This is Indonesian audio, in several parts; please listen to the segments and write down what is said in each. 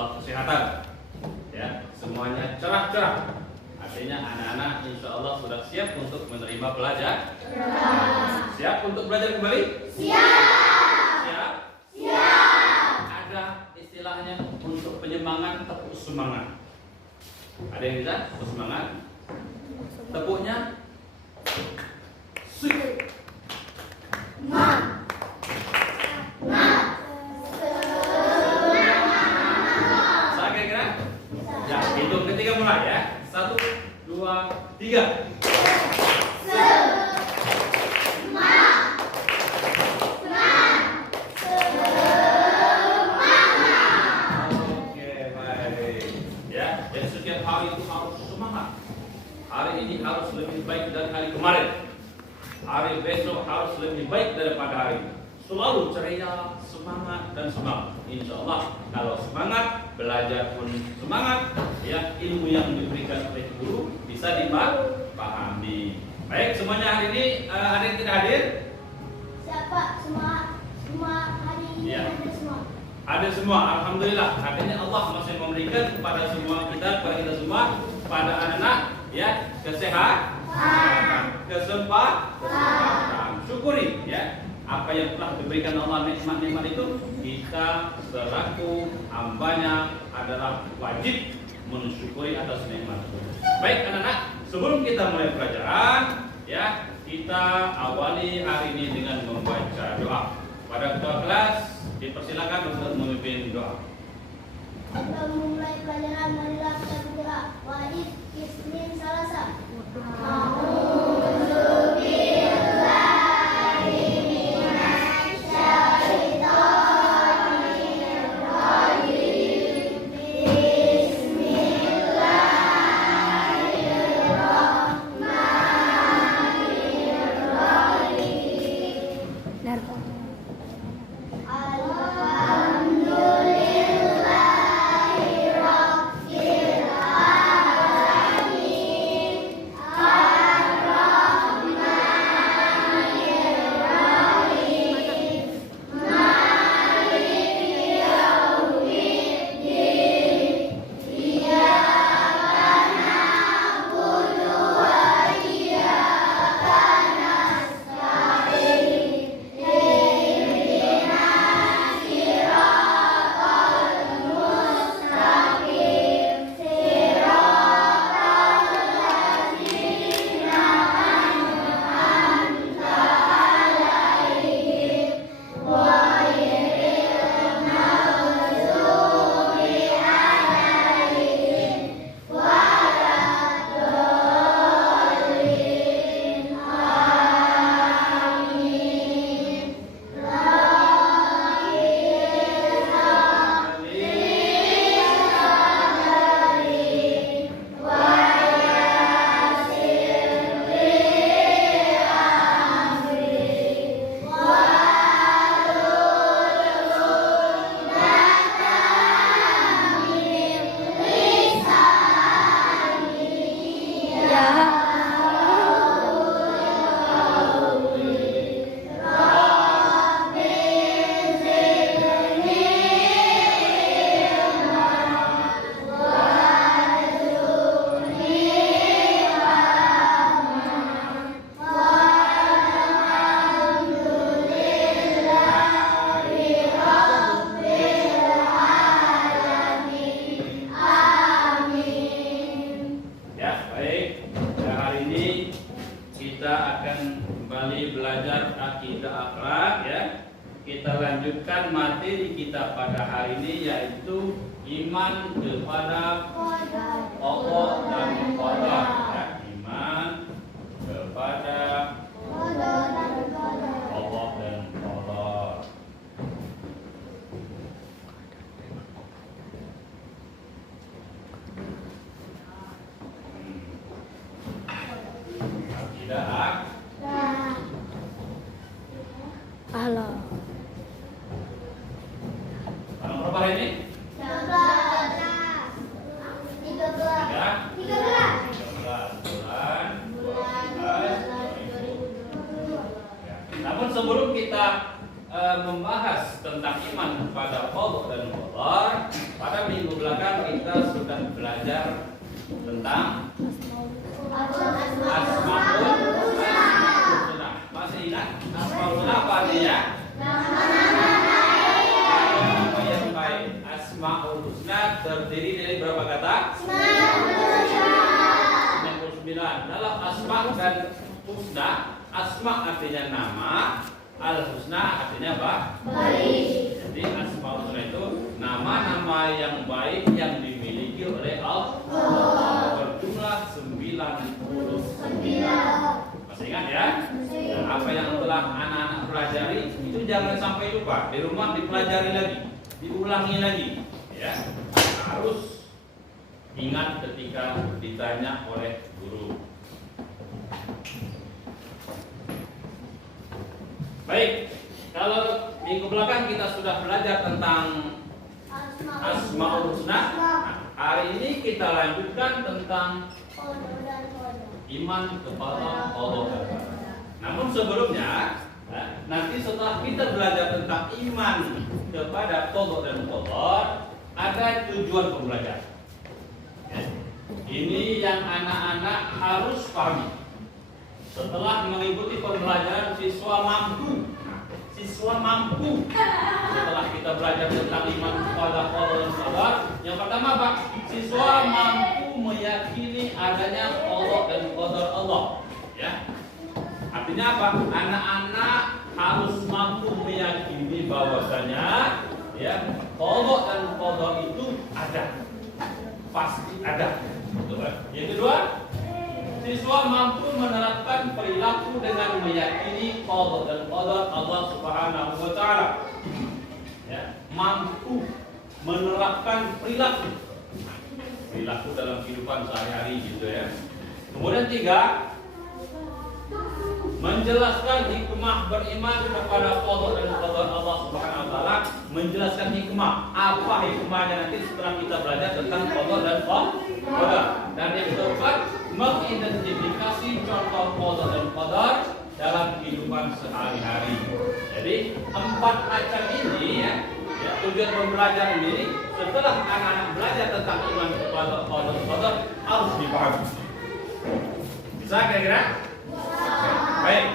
Allah kesehatan. Ya, semuanya cerah-cerah. Artinya anak-anak insya Allah sudah siap untuk menerima belajar. Siap untuk belajar kembali? Siap. Ada istilahnya untuk penyemangat, tepuk semangat. Ada yang bisa tepuk semangat? Tepuknya saya kira-kira ya, hitung ketiga mulai ya. 1, 2, 3. Jadi setiap hari itu harus semangat. Hari ini harus lebih baik dari hari kemarin. Hari besok harus lebih baik daripada hari ini. Selalu ceria, semangat dan semangat. Insya Allah kalau semangat, belajar pun semangat. Ya, ilmu yang diberikan oleh guru bisa dipahami. Baik, semuanya hari ini ada yang tidak hadir? Siapa? Semua hari ini Ya. ada semua. Ada semua, alhamdulillah. Artinya Allah masih memberikan kepada semua kita, kepada kita semua, pada anak-anak, ya, kesehatan, kesempatan. Syukuri, ya, apa yang telah diberikan Allah nikmat-nikmat itu kita selaku hambanya adalah wajib mensyukuri atas nikmat itu. Baik anak-anak, sebelum kita mulai pelajaran, ya, kita awali hari ini dengan membaca doa. Pada ketua kelas dipersilakan untuk memimpin doa. Sebelum memulai pelajaran, marilah kita berdoa. Wa'id Isnin Salasa. A'udzu billahi minasy syaithanir rajim. Bismillahirrahmanirrahim. Lanjutkan materi kita pada hari ini, yaitu iman kepada Allah dan Qadar. Ya, iman kepada Allah dan Qadar. Tidak. Halo. Berapa hari ini? 13. 13 bulan 2022. Namun sebelum kita membahas tentang iman kepada Allah dan Qadar, pada minggu belajar tentang Asmaul Asmaul Husna. Masih ingat Asmaul Husna apa artinya? Nama yang baik. Asmaul Husna terdiri dari berapa kata? 99. Dalam asma dan husna, asma artinya nama, al husna artinya apa? baik. Jadi asmaul husna itu nama-nama yang baik yang dimiliki oleh Allah, berjumlah 99. Masih ingat ya? Nah, apa yang telah anak-anak pelajari itu jangan sampai lupa. Di rumah dipelajari lagi, diulangi lagi, ya. Harus ingat ketika ditanya oleh guru. Baik, kalau minggu belakang kita sudah belajar tentang Asmaul Husna. Nah, hari ini kita lanjutkan tentang iman kepada Allah. Namun sebelumnya, nanti setelah kita belajar tentang iman kepada Allah dan Qadar, ada tujuan pembelajaran. Ini yang anak-anak harus pahami. Setelah mengikuti pembelajaran siswa mampu. Setelah kita belajar tentang iman kepada Allah dan Qadar, yang pertama Pak, siswa mampu meyakini adanya Allah dan Qadar Allah. Ya. Artinya apa? Anak-anak harus mampu meyakini bahwasanya ya, Allah dan Qadar itu ada. Pasti ada. Yang kedua, siswa mampu menerapkan perilaku dengan meyakini qada dan qadar Allah Subhanahu wa taala. Ya, mampu menerapkan perilaku dalam kehidupan sehari-hari gitu ya. Kemudian tiga, menjelaskan hikmah beriman kepada qada dan qadar Allah Subhanahu wa taala, menjelaskan hikmah. Apa hikmahnya nanti setelah kita belajar tentang qada dan qadar. Dan yang keempat, mengidentifikasi contoh qada dan qadar dalam kehidupan sehari-hari. Jadi empat macam ini ya, tujuan pembelajaran ini setelah anak-anak belajar tentang iman kepada qada dan qadar harus dipahami. Bisa kira-kira? Baik,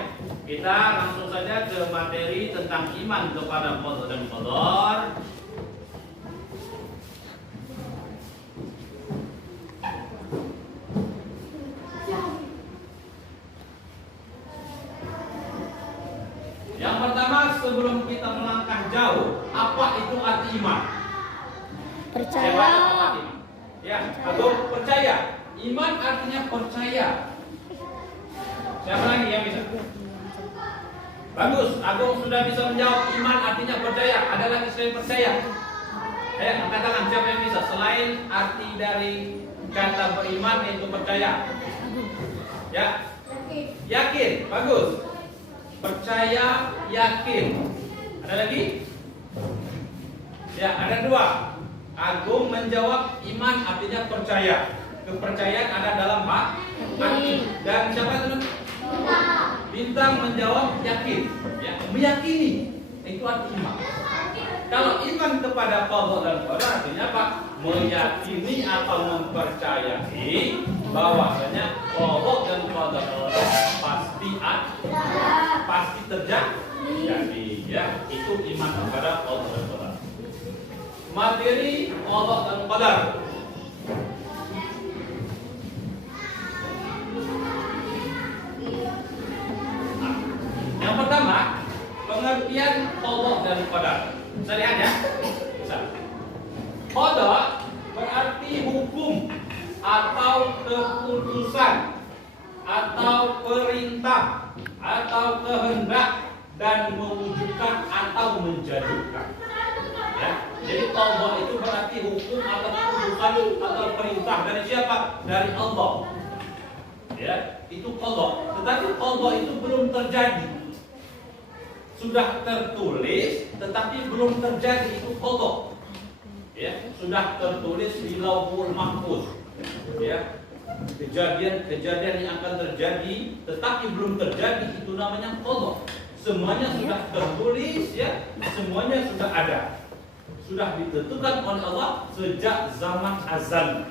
kita langsung saja ke materi tentang iman kepada qada dan qadar. Yang pertama, sebelum kita melangkah jauh, apa itu arti iman? Percaya. Siapa yang tahu arti iman? Ya, atau percaya. Iman artinya percaya. Siapa lagi yang bisa? Bagus, Agung sudah bisa menjawab. Iman artinya percaya. Ada lagi selain percaya? Ayo, angkat tangan. Siapa yang bisa? Selain arti dari kata beriman yaitu percaya. Ya, yakin. Bagus. Percaya, yakin. Ada lagi? Ya, ada dua. Agung menjawab iman artinya percaya. Kepercayaan ada dalam hati. Dan siapa teman? Bintang menjawab yakin. Ya, meyakini. Itu arti iman. Kalau iman kepada qada dan qadar artinya apa? Meyakini atau mempercayai bahwasanya qada dan qadar pasti ada, pasti terjadi. Jadi ya, itu iman kepada qada dan qadar. Materi qada dan qadar. Yang pertama, pengertian qada dan qadar. Bisa lihat ya? Bisa. Qada berarti hukum atau keputusan atau perintah atau kehendak dan mewujudkan atau menjadikan. Ya. Jadi qada itu berarti hukum atau keputusan atau perintah dari siapa? Dari Allah. Ya, itu qada. Tetapi qada itu belum terjadi. Sudah tertulis tetapi belum terjadi, itu qada. Ya, sudah tertulis di Lauhul Mahfuz. Ya. Kejadian yang akan terjadi tetapi belum terjadi itu namanya qada. Semuanya sudah tertulis ya, semuanya sudah ada. Sudah ditentukan oleh Allah sejak zaman azal.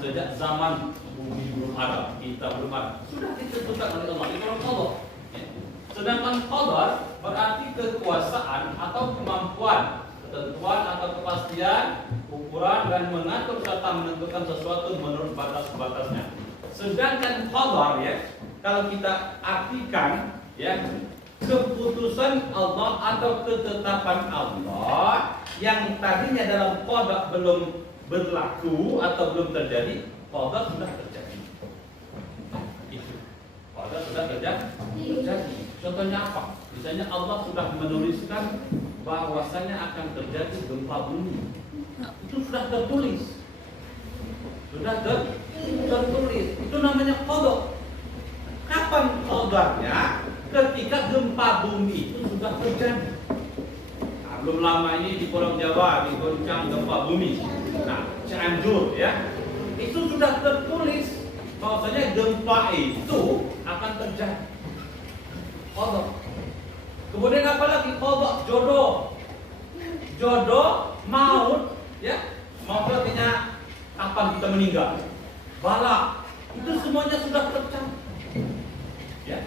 sejak zaman bumi belum ada, kita belum ada, sudah ditentukan oleh Allah. Itu qadar. Ya. Sedangkan qadar berarti kekuasaan atau kemampuan, ketentuan atau kepastian, ukuran dan mengatur serta menentukan sesuatu menurut batas-batasnya. Sedangkan qadar ya, kalau kita artikan ya, keputusan Allah atau ketetapan Allah yang tadinya dalam qada belum berlaku atau belum terjadi, qada sudah terjadi. Itu qada sudah terjadi. Contohnya apa? Misalnya Allah sudah menuliskan bahwasanya akan terjadi gempa bumi. Itu sudah tertulis. Sudah tertulis. Itu namanya qada. Kapan qadarnya? Ketika gempa bumi itu sudah terjadi. Nah, belum lama ini di Pulau Jawa diguncang gempa bumi. Nah, Cianjur ya, itu sudah tertulis bahwasanya gempa itu akan terjadi. Qada. Kemudian apa lagi? Qada jodoh. Jodoh, maut, ya. Maut artinya kapan kita meninggal. Bala. Itu semuanya sudah tercatat. Ya.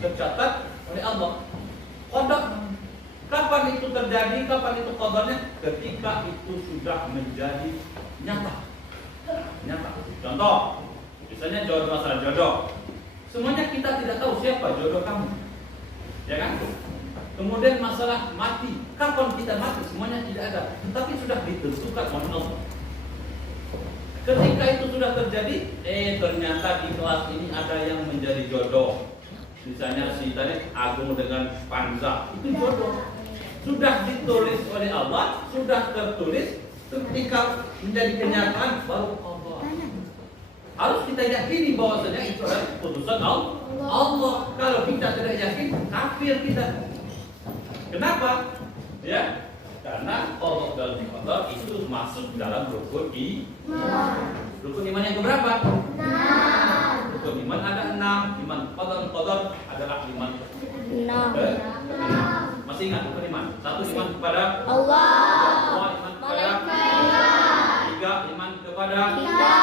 Tercatat oleh Allah. Qada. Kapan itu terjadi? Kapan itu qadarnya? Ketika itu sudah menjadi nyata. Nyata. Contoh, misalnya jodoh, masalah jodoh. Semuanya kita tidak tahu siapa jodoh kamu. Ya kan? Kemudian masalah mati. Kapan kita mati? Semuanya tidak ada. Tetapi sudah ditentukan oleh Allah. Ketika itu sudah terjadi, ternyata di kelas ini ada yang menjadi jodoh. Misalnya si tadi Agung dengan Panza, itu jodoh. Sudah ditulis oleh Allah, sudah tertulis. Ketika menjadi kenyataan baru Allah. Harus kita yakini bahwasanya itu adalah keputusan Allah. Kalau kita tidak yakin, kafir kita. Kenapa? Ya, karena Allah dan qadar itu masuk dalam rukun iman. Rukun iman yang keberapa? 6. Rukun iman ada 6. Iman qadar adalah iman 6. Masih ingat rukun iman? 1 iman kepada Allah. 2 iman kepada Allah. 3 iman kepada kita.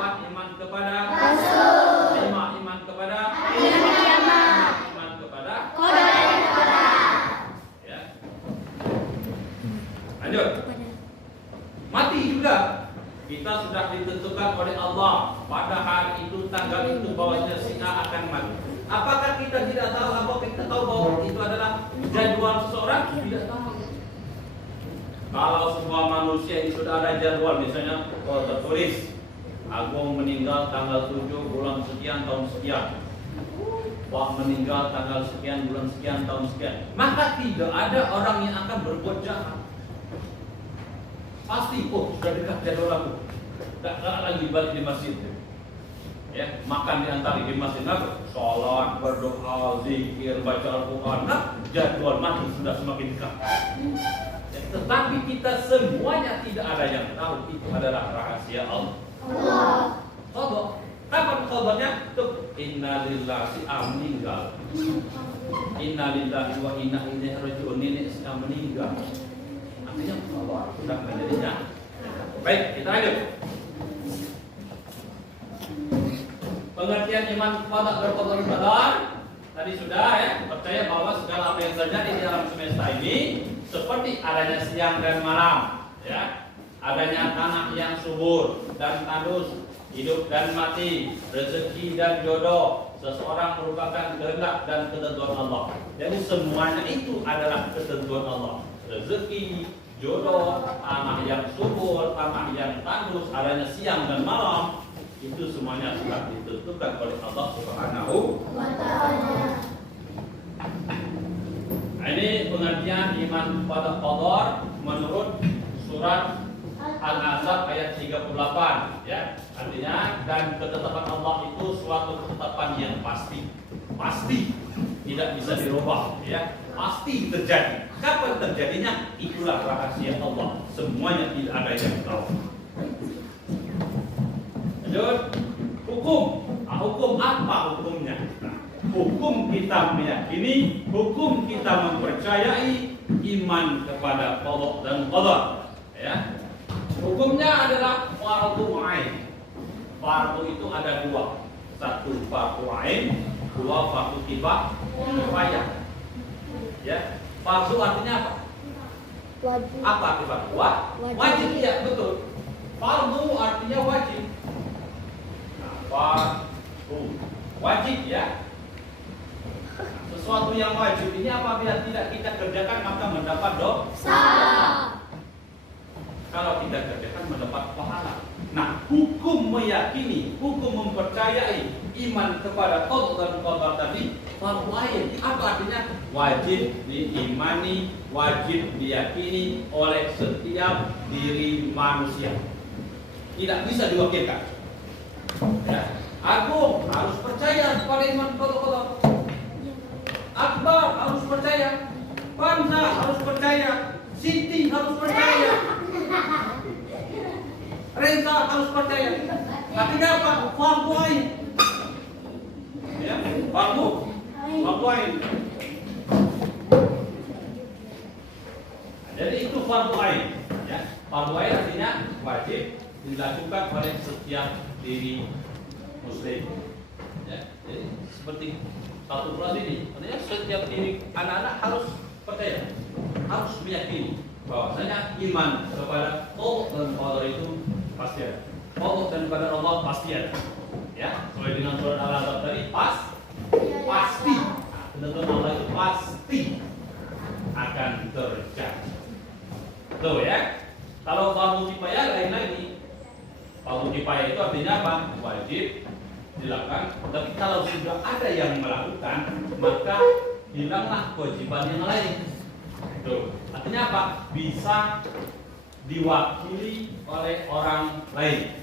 4 iman kepada Rasul. 5 iman kepada kiamat. 6 iman kepada qadar. Ya. Lanjut. Mati juga. Kita sudah ditentukan oleh Allah pada hari itu, tanggal itu, bahwasanya si A akan mati. Apakah kita tidak tahu? Apakah kita tahu bahwa itu adalah jadwal seseorang? Tidak tahu. Kalau semua manusia ini sudah ada jadwal, misalnya tertulis Agung meninggal tanggal 7 bulan sekian tahun sekian, Wah meninggal tanggal sekian bulan sekian tahun sekian, maka tidak ada orang yang akan berbuat jahat. Pasti, sudah dekat jadwal aku, tidak lagi balik di masjid. Ya, makan di masjid, sholat, berdoa, zikir, baca Al-Quran, jadwal mati sudah semakin dekat. Ya, tetapi kita semuanya tidak ada yang tahu itu adalah rahasia Allah. Qadar. Kapan qadarnya? Inna lillahi si A meninggal. Inna lillahi wa inna ilaihi raji'un, ini si A meninggal. Artinya Allah sudah menjadinya. Baik, kita lanjut. Pengertian iman kepada qadar tadi sudah ya, percaya bahwa segala apa yang terjadi di alam semesta ini seperti adanya siang dan malam, ya, adanya tanah yang subur dan tandus, hidup dan mati, rezeki dan jodoh, seseorang merupakan kehendak dan ketentuan Allah. Jadi semuanya itu adalah ketentuan Allah. Rezeki, jodoh, tanah yang subur, tanah yang tandus, adanya siang dan malam, itu semuanya sudah ditentukan oleh Allah Subhanahu wa Ta'ala. Ini pengertian iman pada qadar menurut surat Al-Ahzab ayat 38, ya. Artinya, dan ketetapan Allah itu suatu ketetapan yang pasti tidak bisa dirubah, ya. Pasti terjadi. Kapan terjadinya? Itulah rahasia Allah. Semuanya tidak ada yang tahu. Lanjut. Hukum. Hukum apa hukumnya? Hukum kita meyakini, hukum kita mempercayai iman kepada Allah dan qadar, ya. Hukumnya adalah fardu ain. fardu itu ada dua. Satu fardu ain, dua fardu kifayah. Ya, fardu artinya apa? Wajib. Apa arti fardu? Wajib, ya betul. Fardu artinya wajib. Nah, fardu wajib ya. Sesuatu yang wajib ini apabila tidak kita kerjakan maka mendapat dosa. Kalau kita kerjakan mendapat pahala. Nah, hukum meyakini, hukum mempercayai iman kepada qada dan qadar tadi fardu ain. Apa artinya? Wajib diimani, wajib diyakini oleh setiap diri manusia. Tidak bisa diwakilkan. Ya. Agung harus percaya kepada iman qada qadar. Akbar harus percaya, Hamzah harus percaya, Siti harus percaya, Reza harus percaya. Artinya apa? Fardu ain. Ya, fardu ain. Jadi itu fardu ain. Ya, fardu ain artinya wajib dilakukan oleh setiap diri muslim. Ya, jadi seperti satu kelas ini, artinya setiap diri anak-anak harus percaya, harus meyakini bahwasanya iman kepada Allah dan qadar itu pasti ada. Allah dan qadar Allah pasti ada. Ya, sesuai dengan surat Al-Ahzab tadi pasti. Ketentuan Allah itu pasti akan terjadi. Tuh ya. Kalau fardu kifayah lain lagi. Fardu kifayah itu artinya apa? Wajib dilakukan, tapi kalau sudah ada yang melakukan maka hilanglah kewajiban yang lain. Tuh, artinya apa? Bisa diwakili oleh orang lain.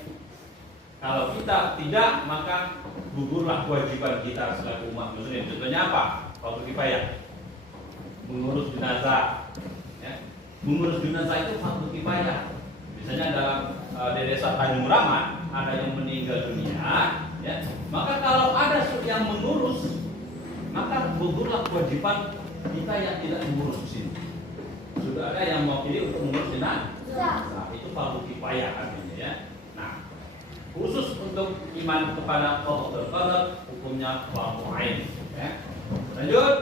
Kalau kita tidak maka gugurlah kewajiban kita selaku umat muslim. Contohnya apa? Fardu kifayah, mengurus jenazah. Ya. Mengurus jenazah itu fardu kifayah. Misalnya dalam di desa Tanjung Rahman ada yang meninggal dunia. Ya, maka kalau ada yang mengurus, maka gugurlah kewajiban kita yang tidak mengurus di sini. Sudah ada yang mewakili untuk mengurus jenazah. Nah, itu fardu kifayah artinya ya. Nah, khusus untuk iman kepada qada dan qadar hukumnya fardu ain. Ya. Lanjut.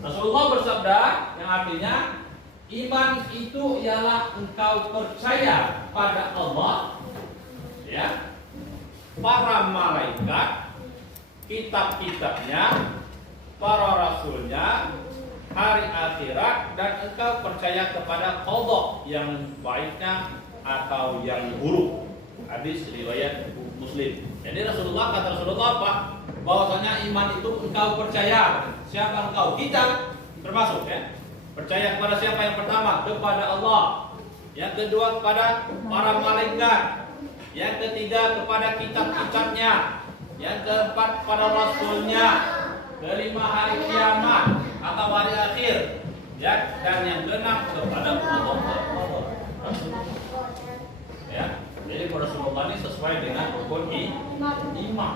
Rasulullah bersabda yang artinya iman itu ialah engkau percaya pada Allah, ya, para malaikat, kitab-kitabnya, para rasulnya, hari akhirat, dan engkau percaya kepada qada yang baiknya atau yang buruk. Hadis riwayat Muslim. Jadi kata Rasulullah apa? Bahwasanya iman itu engkau percaya. Siapa engkau? Kita termasuk ya. Percaya kepada siapa? Yang pertama kepada Allah, yang kedua kepada para malaikat, yang ketiga kepada kitab-kitabnya, yang keempat kepada rasulnya, kelima hari kiamat atau hari akhir, ya, dan yang keenam kepada Allah. Ya, jadi Rasulullah ini sesuai dengan rukun iman.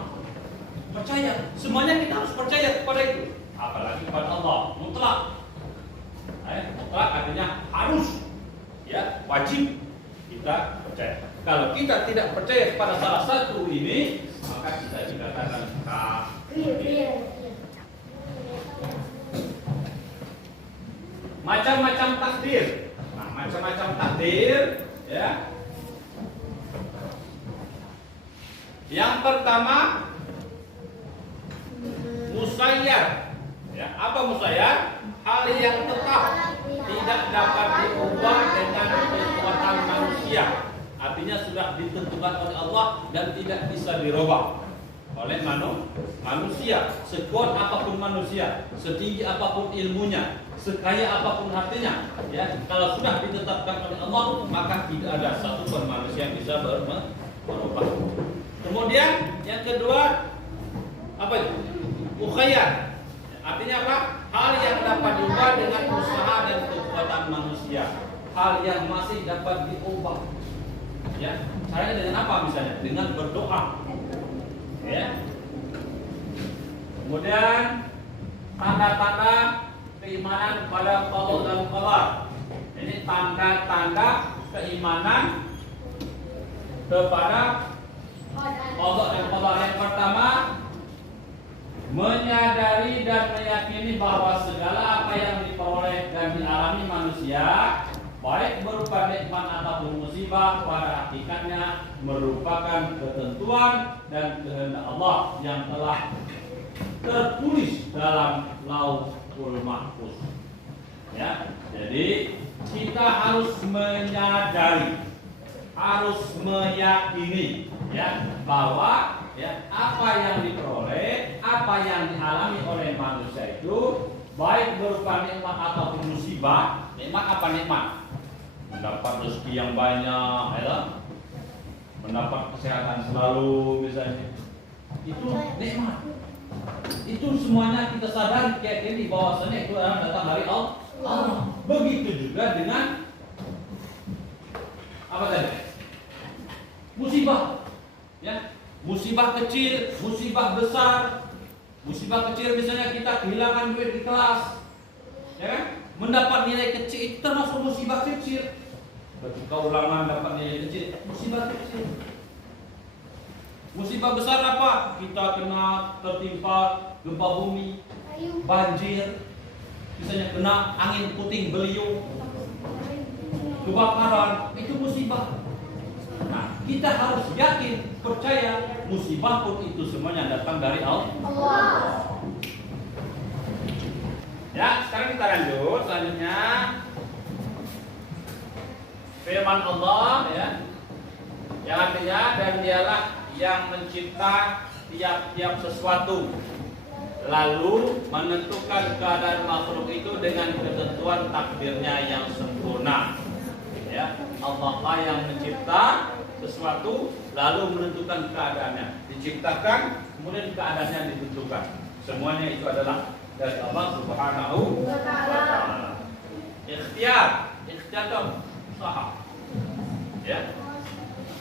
Percaya, semuanya kita harus percaya kepada itu, apalagi kepada Allah mutlak. Mutlak artinya harus, ya, wajib kita percaya. Kalau kita tidak percaya kepada salah satu ini, maka kita dikatakan kafir. Macam-macam takdir. Nah, macam-macam takdir, ya. Yang pertama, musayyar. Ya, apa musayyar? Hal yang tetap, tidak dapat diubah dengan kekuatan manusia. Artinya sudah ditentukan oleh Allah dan tidak bisa dirubah oleh manusia. Sekuat apapun manusia, setinggi apapun ilmunya, sekaya apapun hartanya, ya, kalau sudah ditetapkan oleh Allah, maka tidak ada satupun manusia yang bisa berubah. Kemudian yang kedua, apa itu? Mukhayyar. Artinya apa? Hal yang dapat diubah dengan usaha dan kekuatan manusia. Hal yang masih dapat diubah. Ya, caranya dengan apa misalnya? Dengan berdoa. Ya. Kemudian tanda-tanda keimanan kepada qada dan qadar. Ini tanda-tanda keimanan kepada qada dan qada. Yang pertama, menyadari dan meyakini bahwa segala apa yang diperoleh dan dialami manusia, baik berupa nikmat ataupun musibah, pada hakikatnya merupakan ketentuan dan kehendak Allah yang telah tertulis dalam Lauhul Mahfuz. Ya, jadi kita harus menyadari, harus meyakini, ya, bahwa ya, apa yang diperoleh, apa yang dialami oleh manusia itu, baik berupa nikmat ataupun musibah. Nikmat apa nikmat? Mendapat rezeki yang banyak, ya, mendapat kesehatan selalu misalnya, itu nikmat. Itu semuanya kita sadari kayak ini bahwasanya itu adalah datang dari Allah. Begitu juga dengan apa tadi? Musibah, ya. Musibah kecil, musibah besar. Musibah kecil misalnya kita kehilangan duit di kelas, ya kan? Mendapat nilai kecil itu termasuk musibah kecil. Ketika ulangan dapat nilai kecil, musibah kecil. Musibah besar apa? Kita kena tertimpa gempa bumi, banjir, misalnya kena angin puting beliung, kebakaran, itu musibah. Nah, kita harus yakin, percaya musibah pun itu semuanya datang dari Allah. Ya, sekarang kita lanjut. Selanjutnya firman Allah, ya, yang artinya, dan dialah yang mencipta tiap-tiap sesuatu, lalu menentukan keadaan makhluk itu dengan ketentuan takdirnya yang sempurna. Ya, Allah lah yang mencipta sesuatu lalu menentukan keadaannya. Diciptakan, kemudian keadaannya ditentukan. Semuanya itu adalah dari Allah Subhanahu wa Ta'ala. Ikhtiar itu usaha. Ya.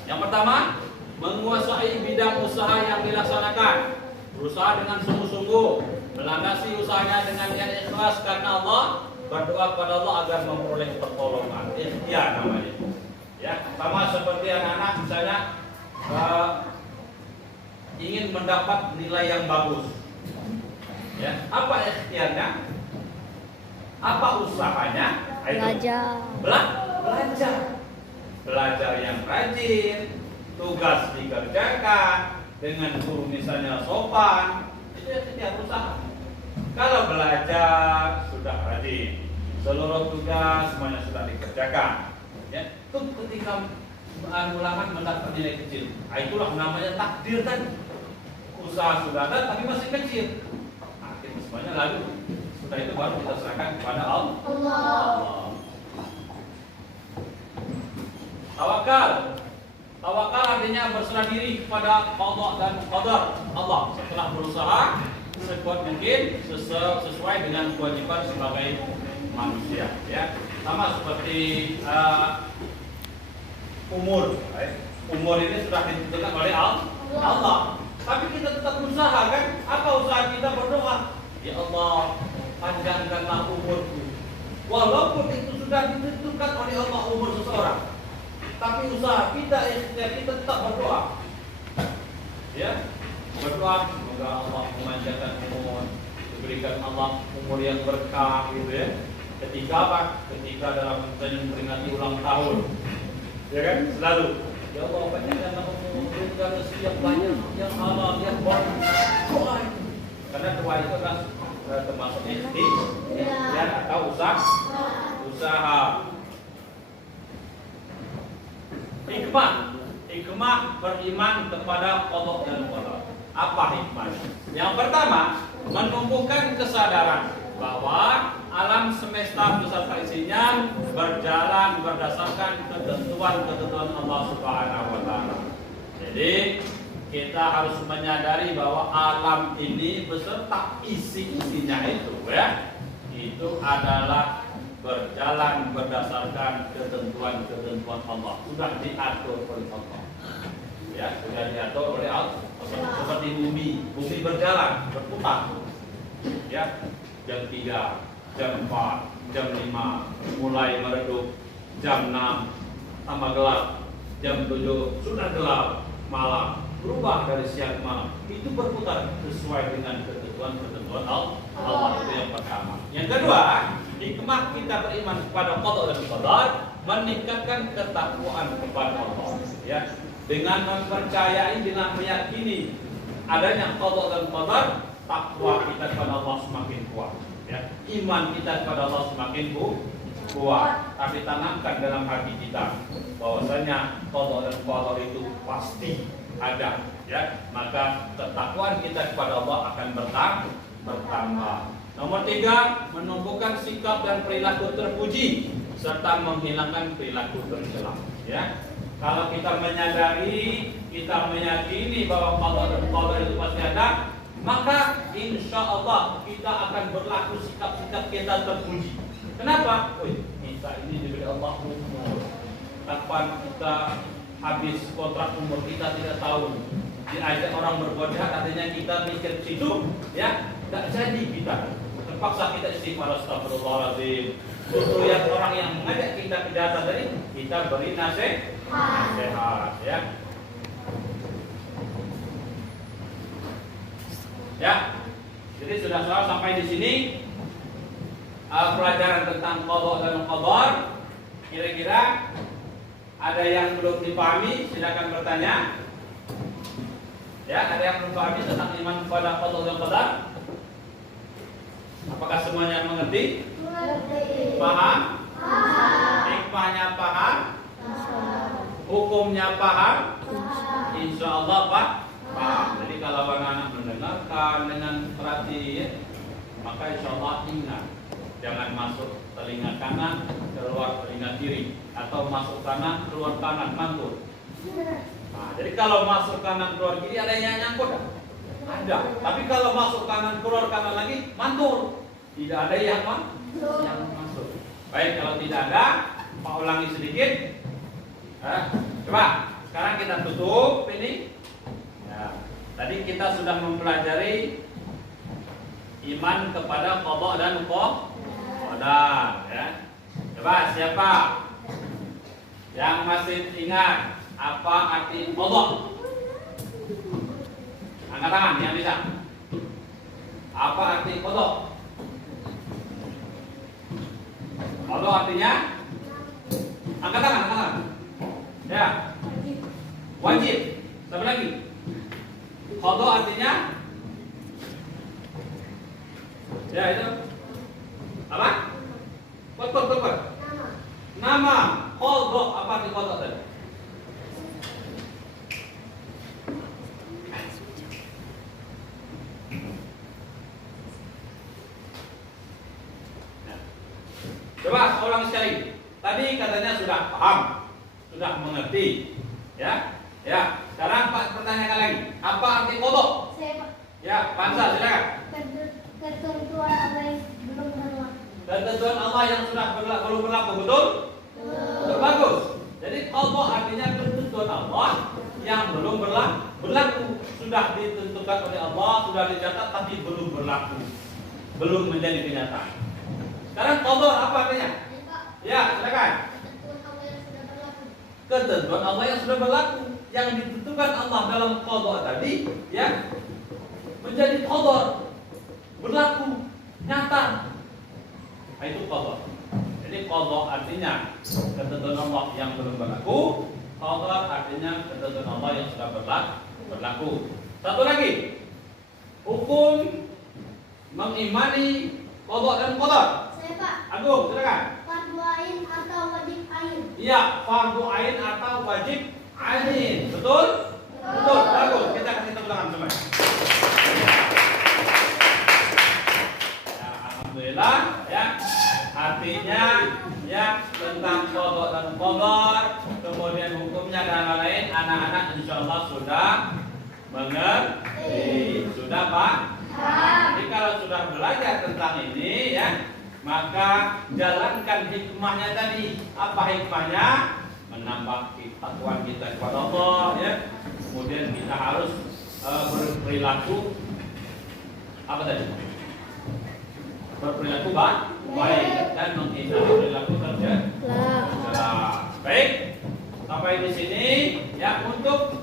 Yang pertama, menguasai bidang usaha yang dilaksanakan. Berusaha dengan sungguh-sungguh, melandasi usahanya dengan niat ikhlas karena Allah, berdoa kepada Allah agar memperoleh pertolongan. Ikhtiar namanya. Ya, sama seperti anak-anak misalnya ingin mendapat nilai yang bagus. Ya, apa ikhtiarnya? Apa usahanya? Belajar. Belajar. Belajar yang rajin, tugas dikerjakan dengan guru misalnya sopan, itu ikhtiar usaha. Kalau belajar sudah rajin, seluruh tugas semuanya sudah dikerjakan, ya, itu ketika ulangan mendapat nilai kecil, itulah namanya takdir kan. Usaha sudah ada tapi masih kecil. Nah, itu semuanya lalu setelah itu baru kita serahkan kepada Allah. Tawakal. Tawakal artinya berserah diri kepada qada dan qadar Allah setelah berusaha sekuat mungkin sesuai dengan kewajiban sebagai manusia, ya. Sama seperti umur. Umur ini sudah ditentukan oleh Allah. Tapi kita tetap berusaha kan? Apa usaha kita? Berdoa, ya Allah, panjangkanlah umurku. Walaupun itu sudah ditentukan oleh Allah umur seseorang, tapi usaha kita, ikhtiar kita tetap berdoa. Ya, berdoa semoga Allah memanjangkan umur, diberikan Allah umur yang berkah, gitu ya. Ketika apa? Ketika dalam memperingati ulang tahun, ya kan? Selalu, ya Allah panjangkan umur, berikan rezeki yang banyak, yang halal, yang baik. Doa. Karena doa itu adalah termasuk ikhtiar atau usaha. Hikmah beriman kepada qada dan qadar. Apa hikmahnya? Yang pertama, menumbuhkan kesadaran bahwa alam semesta beserta isinya berjalan berdasarkan ketentuan Allah Subhanahu wa Ta'ala. Jadi kita harus menyadari bahwa alam ini beserta isi-isinya itu, ya, itu adalah berjalan berdasarkan ketentuan Allah, sudah diatur oleh Allah, ya, sudah diatur oleh Allah. Seperti bumi berjalan, berputar, ya, jam 3, jam 4, jam 5 mulai meredup, jam 6 tambah gelap, jam 7 sudah gelap malam, berubah dari siang ke malam. Itu berputar sesuai dengan ketentuan Allah. Itu yang pertama. Yang kedua, hikmah kita beriman kepada qada dan qadar meningkatkan ketakwaan kepada Allah. Ya, dengan mempercayai, dengan meyakini adanya qada dan qadar, takwa kita kepada Allah semakin kuat. Ya, iman kita kepada Allah semakin kuat. Tapi tanamkan dalam hati kita bahwasanya qada dan qadar itu pasti ada. Ya, maka ketakwaan kita kepada Allah akan bertambah. Nomor 3, menumbuhkan sikap dan perilaku terpuji serta menghilangkan perilaku tercela. Ya, kalau kita menyadari, kita meyakini bahwa qada dan qadar itu pasti ada, maka insya Allah kita akan berlaku sikap-sikap kita terpuji. Kenapa? Kita ini diberi Allah umur. Kapan kita habis kontrak umur kita tidak tahu. Diajak orang berbuat jahat, artinya kita mikir situ, ya, tidak jadi kita. Terpaksa kita istighfar, astagfirullahaladzim. Justru yang orang yang mengajak kita kejahatan tadi, kita beri nasihat, ya. Ya, jadi sudah sampai di sini pelajaran tentang qada dan qadar. Kira-kira ada yang belum dipahami, silakan bertanya. Ya, ada yang belum pahami tentang iman kepada qada dan qadar? Apakah semuanya mengerti? Paham? Hikmahnya paham? Hukumnya paham? Insya Allah paham. Jadi kalau anak-anak mendengarkan dengan perhatian, maka insya Allah ingat, jangan masuk telinga kanan keluar telinga kiri, atau masuk kanan keluar kanan mantul. Nah, jadi kalau masuk kanan keluar kiri ada yang nyangkut? Ada. Tapi kalau masuk kanan keluar kanan lagi mantul, tidak ada yang masuk. Baik, kalau tidak ada, Pak ulangi sedikit. Coba sekarang kita tutup ini. Ya, tadi kita sudah mempelajari iman kepada qada dan qadar. Ya. Coba siapa yang masih ingat apa arti qada? Angkat tangan yang bisa. Apa arti qada? Qada artinya? Angkat tangan. Ya. Wajib. Siapa lagi? Qada artinya? Ya, itu. Apa? Betul. Nama. Qada, apa arti qada tadi? Coba ulang sekali. Tadi katanya sudah paham, sudah mengerti, ya. Ya. Sekarang Pak pertanyakan lagi. Apa arti qada? Ya, Pansa silakan. Ketentuan Allah yang belum berlaku. Ketentuan Allah yang sudah belum berlaku, betul? Betul, bagus. Jadi qada artinya ketentuan Allah yang belum berlaku, sudah ditentukan oleh Allah, sudah dicatat tapi belum berlaku, belum menjadi kenyataan. Sekarang qadar apa artinya? Ya, silakan. Ketentuan Allah yang sudah berlaku, yang ditentukan Allah dalam qadar tadi, ya, menjadi qadar, berlaku, nyata. Nah, itu qadar. Jadi qadar artinya ketentuan Allah yang belum berlaku, qadar artinya ketentuan Allah yang sudah berlaku. Satu lagi, hukum mengimani qadar dan qadar. Pak, Agung, silakan. fardu ain atau wajib ain? Iya, fardu ain atau wajib ain. Betul? Betul. Bagus. Kita kasih tepuk tangan semua. Ya, alhamdulillah, ya. Artinya, ya, tentang qada dan qadar, kemudian hukumnya dan lain-lain, anak-anak insyaallah sudah mengerti. Sudah, Pak? Jadi kalau sudah belajar tentang ini, ya, maka jalankan hikmahnya tadi. Apa hikmahnya? Menambah ketakwaan kita kepada Allah, ya. Kemudian kita harus berperilaku apa tadi? Berperilaku baik dan menghindari perilaku tercela. Baik. Sampai di sini ya untuk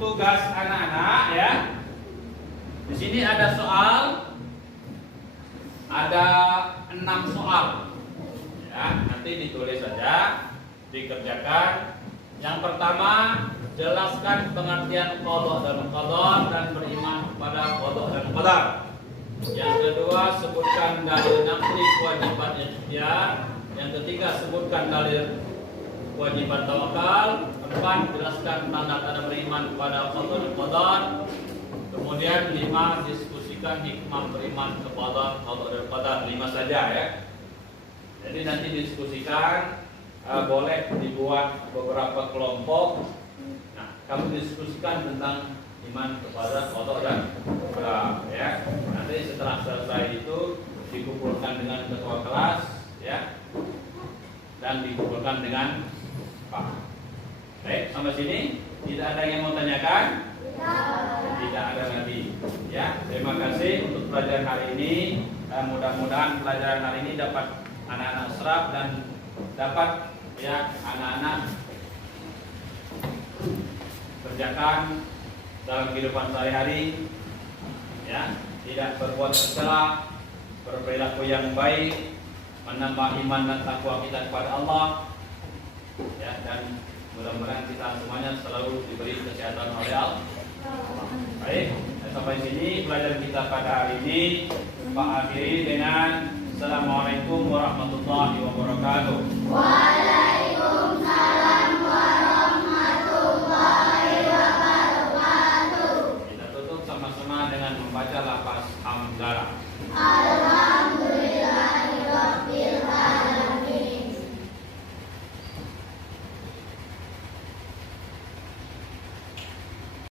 tugas anak-anak ya. Di sini ada soal, ada 6 soal. Ya, nanti ditulis saja, dikerjakan. Yang pertama, jelaskan pengertian qada dan qadar dan beriman kepada qada dan qadar. Yang kedua, sebutkan dalil naqli kewajiban ikhtiar. Yang ketiga, sebutkan dalil kewajiban tawakal. Keempat, jelaskan tanda-tanda beriman kepada qada dan qadar. Kemudian 5, diskusikan hikmah beriman kepada qada dan qadar. 5 saja ya. Jadi nanti diskusikan, boleh dibuat beberapa kelompok. Nah, kamu diskusikan tentang iman kepada qada dan qadar ya. Nanti setelah selesai itu dikumpulkan dengan ketua kelas ya. Dan dikumpulkan dengan Pak. Baik, sampai sini tidak ada yang mau tanyakan? Tidak ada lagi. Ya, terima kasih untuk pelajaran hari ini. Mudah-mudahan pelajaran hari ini dapat anak-anak serap dan dapat ya anak-anak kerjakan dalam kehidupan sehari-hari. Ya, tidak berbuat tercela, berperilaku yang baik, menambah iman dan takwa kita kepada Allah. Ya, dan mudah-mudahan kita semuanya selalu diberi kesehatan oleh Allah. Baik, sampai sini pelajaran kita pada hari ini. Pak akhiri dengan Assalamualaikum warahmatullahi wabarakatuh.